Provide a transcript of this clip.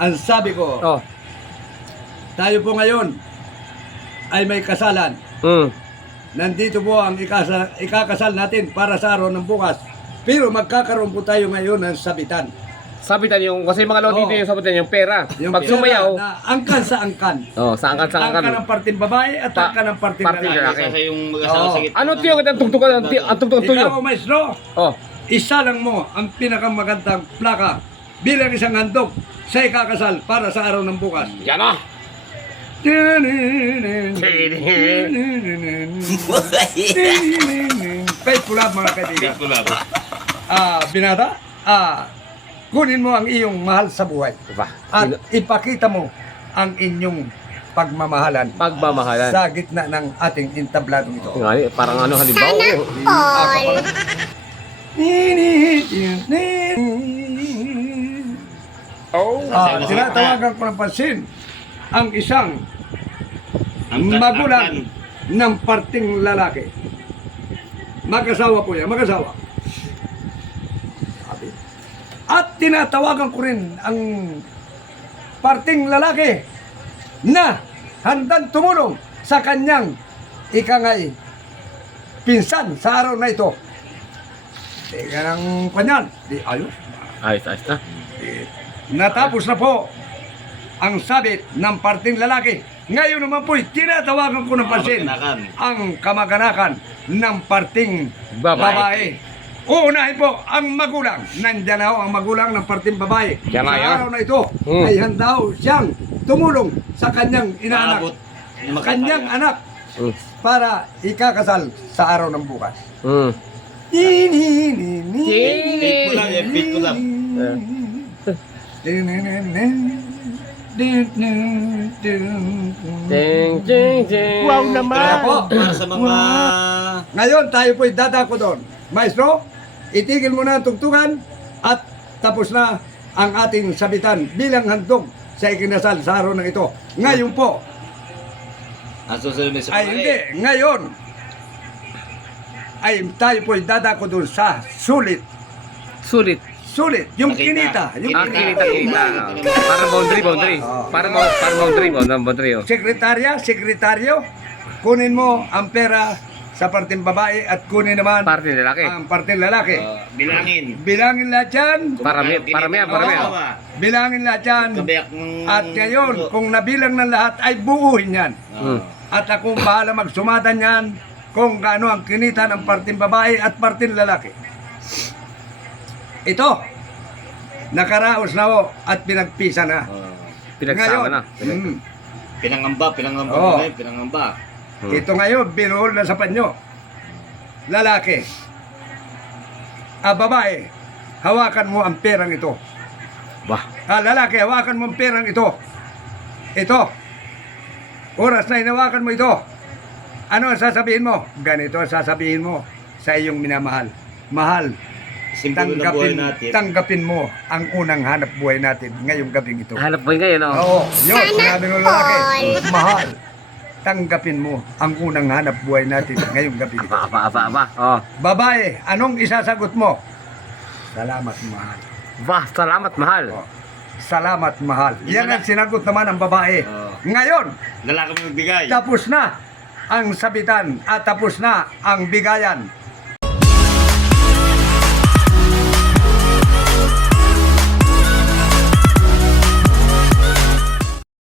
ang sabi ko, Oh. tayo po ngayon ay may kasalan. Nandito po ang ikakasal natin para sa araw ng bukas. Pero magkakaroon po tayo ngayon ng sabitan. Sabitan yung, kasi mga lolo dito yung sabitan yung pera. Yung Pag pera sumayaw, na angkan sa angkan. oh, sa angkan. Angkan ng parting babae at angkan ng parting parting lalaki. lalaki. Isa yung mag-asawa sa gitna. Ano tiyo ang tugtugan ang tugtog tuyo? Ikaw, maestro, Oh. isa lang mo ang pinakamagandang plaka bilang isang handog sa ikakasal para sa araw ng bukas. Yan ah. Faithful love, mga kaibigan. Faithful love. Binata, kunin mo ang iyong mahal sa buhay Diba? at ipakita mo ang inyong pagmamahalan Pagmamahalan. sa gitna ng ating intabladong ito. Nga, parang ano halimbawa. Oh. Tinatawagan ko ng pansin ang isang magulang ng parting lalaki. Mag-asawa po yan, mag-asawa. At tinatawagan ko rin ang parting lalaki na handang tumulong sa kanyang ikangay pinsan sa araw na ito. Teka ng kanyan. Di ayos. Ayos na. Natapos na po ang sabit ng parting lalaki. Ngayon naman po, tinatawagan ko ng pansin ang kamag-anakan ng parting babae. Uunahin po ang magulang. Nandyan na ho ang magulang ng parting babae. Yan Sa na yan. araw na ito ay handa ho siyang tumulong sa kanyang inaanak, kanyang anak para ikakasal sa araw ng bukas. Faithful love, yan, faithful love. Wow Kaya naman. po, Para sa mga... ngayon tayo po'y dadako doon. Maestro, itigil mo na ang tugtugan at tapos na ang ating sabitan bilang handog sa ikinasal sa araw ng ito. Ngayon po, Ang susunod na sa ay hindi, ngayon ay tayo po'y dadako doon sa sulit. Sulit. Sulit, yung Nakita. kinita. Yung Kinita. Parang boundary. Parang boundary. Oh. Sekretaryo, kunin mo ang pera sa parting babae at kunin naman Parte lalaki. ang parting lalaki. bilangin. Bilangin lahat yan. Parami. Bilangin lahat yan. Kabayak ng... At ngayon, kung nabilang ng lahat, ay buuhin yan. At akong bahala magsumatan yan kung gaano ang kinita ng parting babae at parting lalaki. Ito, nakaraos na ho at pinagpisa na. Pinagsama na. Pinangamba. Oo. Pinangamba. Ito ngayon, binuhol na sa panyo. Lalaki. Babae, hawakan mo ang perang ito. Bah. Lalaki, hawakan mo ang perang ito. Ito. Oras na hinawakan mo ito. Ano ang sasabihin mo? Ganito ang sasabihin mo sa iyong minamahal. Mahal, Simbolo ng buhay natin. tanggapin mo ang unang hanap buhay natin ngayong gabing ito. Hanap mo ngayon, no? Oo, yun, sinabi ng lalaki. Mahal, tanggapin mo ang unang hanap buhay natin ngayong gabi ito. Aba. Oh. Babae, anong isasagot mo? Salamat, mahal. Bah, salamat mahal. Oh, salamat, mahal. Yan ang sinagot naman ng babae. Ngayon, Lalaki mo magbigay. tapos na ang sabitan at tapos na ang bigayan.